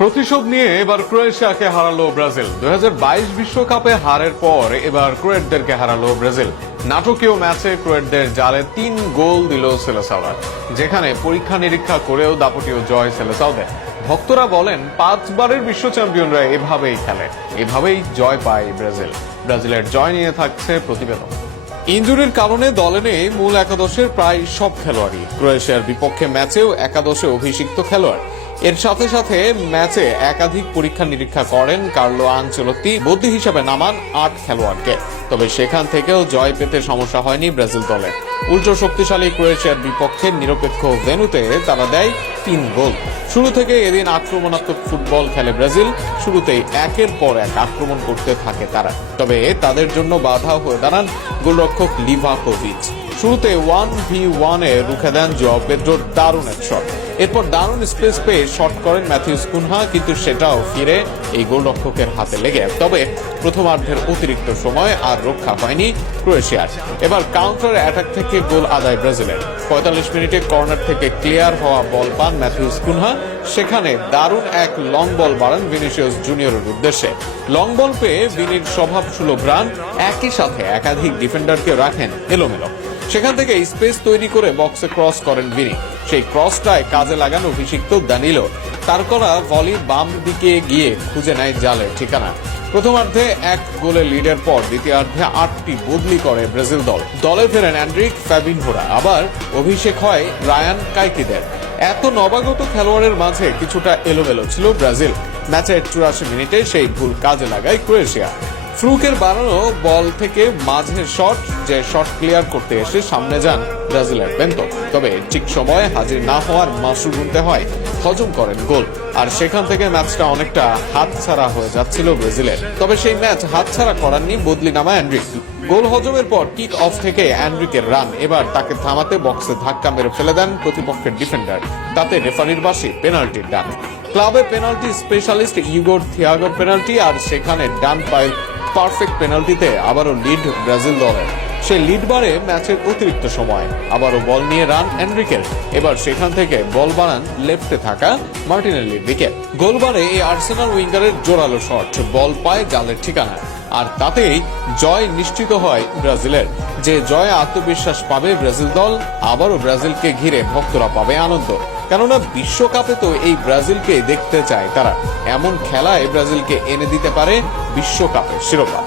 প্রতিশোধ নিয়ে এবার ক্রোয়েশিয়াকে হারালো ব্রাজিল। 2022 বিশ্বকাপে হারের পর এবার ক্রোয়েটদেরকে হারালো ব্রাজিল। নাটকীয় ম্যাচে ক্রোয়েটদের জালে 3 গোল দিল সেলেসাওরা, যেখানে পরীক্ষা নিরীক্ষা করেও দাপটীয় জয় সেলেসাওদের। ভক্তরা বলেন 5 বারের বিশ্ব চ্যাম্পিয়নরা এভাবেই খেলে, এভাবেই জয় পায় ব্রাজিল। ব্রাজিলের জয় নিয়ে থাকছে প্রতিবেদন। ইনজুরির কারণে দলে নেই মূল একাদশের প্রায় সব খেলোয়াড়ই। ক্রোয়েশিয়ার বিপক্ষে ম্যাচেও একাদশে অভিষিক্ত খেলোয়াড়। এর সাথে সাথে ম্যাচে একাধিক পরীক্ষা নিরীক্ষা করেন কার্লো আনচেলত্তি, বদলি হিসেবে নামান 8 খেলোয়াড়কে। তবে সেখান থেকেও জয় পেতে সমস্যা হয়নি ব্রাজিল দলে। উল্টো শক্তিশালী ক্রোয়েশিয়ার বিপক্ষে নিরপেক্ষ ভেন্যুতে তারা দেয় 3 গোল। শুরু থেকে এদিন আক্রমণাত্মক ফুটবল খেলে ব্রাজিল। শুরুতেই একের পর এক আক্রমণ করতে থাকে তারা। তবে তাদের জন্য বাধা হয়ে দাঁড়ান গোলরক্ষক লিভাকোভিচ। শুরুতে 1v1 এ রুখে দেন জোয়াও পেদ্রোর দারুণ এক শট। এরপর দারুণ স্পেস পেয়ে শট করেন ম্যাথিউস কুনহা, কিন্তু সেটাও ফিরে এই গোলরক্ষকের হাতে লেগে। তবে প্রথমার্ধের অতিরিক্ত সময় আর রক্ষা হয়নি ক্রোয়েশিয়ার। এবার কাউন্টার অ্যাটাক থেকে গোল আদায় ব্রাজিলের। 45 মিনিটে কর্নার থেকে ক্লিয়ার হওয়া বল পান ম্যাথিউস কুনহা। সেখানে দারুণ এক লং বল বাড়ান ভিনিসিয়াস জুনিয়রের উদ্দেশ্যে। লং বল পেয়ে ভিনির স্বভাবসুলভ রান, একই সাথে একাধিক ডিফেন্ডারকে রাখেন এলোমেলো। সেখান থেকে স্পেস তৈরি করে বক্সে ক্রস করেন ভিনি। সেই ক্রসটায় কাজে লাগান অভিষিক্ত দানিলো। তার করা ভলি বাম দিকে গিয়ে খুঁজে নেয় জালের ঠিকানা। প্রথমার্ধে 1 গোলে লিডের পর দ্বিতীয়ার্ধে 8টি বদলি করে ব্রাজিল দল। দলে ফেরেন অ্যান্ড্রিক ফ্যাবিনহোরা, আবার অভিষেক হয় রায়ান কাইকিদের। এত নবাগত খেলোয়াড়ের মাঝে কিছুটা এলোমেলো ছিল ব্রাজিল। ম্যাচের 84 মিনিটে সেই ভুল কাজে লাগায় ক্রোয়েশিয়া। ফ্লুকের বানানো বল থেকে মাঝের শট, যে শট ক্লিয়ার করতে এসে সামনে যান ব্রাজিলের বেন্তো। তবে ঠিক সময়ে হাজির না হওয়ার মাসুল গুনতে হয়, হজম করেন গোল। আর সেখান থেকে ম্যাচটা অনেকটা হাতছাড়া হয়ে যাচ্ছিল ব্রাজিলের। তবে সেই ম্যাচ হাতছাড়া করাননি বদলি নামা অ্যান্ড্রিক। গোল হজমের পর কিক অফ থেকে অ্যান্ড্রিকের রান। এবার তাকে থামাতে বক্সে ধাক্কা মেরে ফেলে দেন প্রতিপক্ষের ডিফেন্ডার। তাতে রেফারির বাসি পেনাল্টির ডান। ক্লাবে পেনাল্টি স্পেশালিস্ট ইগোর থিয়াগোর পেনাল্টি, আর সেখানে ডান পায়ের পারফেক্ট পেনাল্টিতে আবারও লিড ব্রাজিল দলের। সে লিড বাড়ে ম্যাচের অতিরিক্ত সময়। আবারও বল নিয়ে রান এনরিকের। এবার সেখান থেকে বল বাড়ান লেফটে থাকা মার্টিনেলির দিকে। গোল বাড়ে এই আর্সেনাল উইঙ্গারের জোরালো শট, বল পায় জালের ঠিকানা। আর তাতেই জয় নিশ্চিত হয় ব্রাজিলের। যে জয়ে আত্মবিশ্বাস পাবে ব্রাজিল দল। আবারও ব্রাজিলকে ঘিরে ভক্তরা পাবে আনন্দ, কেননা বিশ্বকাপে তো এই ব্রাজিলকে দেখতে চায় তারা। এমন খেলায় ব্রাজিলকে এনে দিতে পারে বিশ্বকাপের শিরোপা।